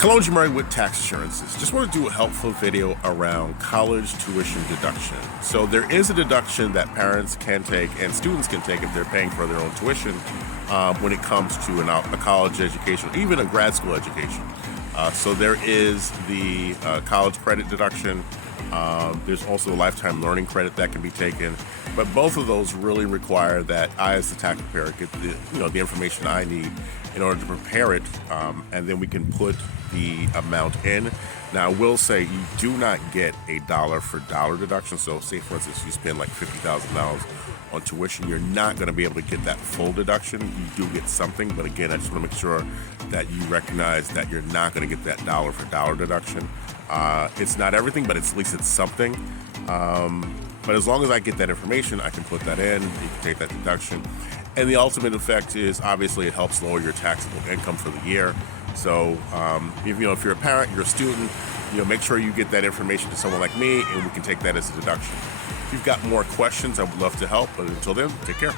Kolonji Murray with TaxAssurances. Just want to do a helpful video around college tuition deduction. So there is a deduction that parents can take and students can take if they're paying for their own tuition when it comes to a college education, even a grad school education. So there is the college credit deduction. There's also a lifetime learning credit that can be taken, but both of those really require that I, as the tax preparer, get the information I need in order to prepare it, and then we can put the amount in. Now, I will say you do not get a dollar for dollar deduction. So, say for instance, you spend like $50,000 on tuition, you're not going to be able to get that full deduction. You do get something, but again, I just want to make sure that you recognize that you're not going to get that dollar for dollar deduction. It's not everything, but at least it's something. But as long as I get that information, I can put that in, you can take that deduction. And the ultimate effect is, obviously, it helps lower your taxable income for the year. So, if you're a parent, you're a student, make sure you get that information to someone like me, and we can take that as a deduction. If you've got more questions, I would love to help. But until then, take care.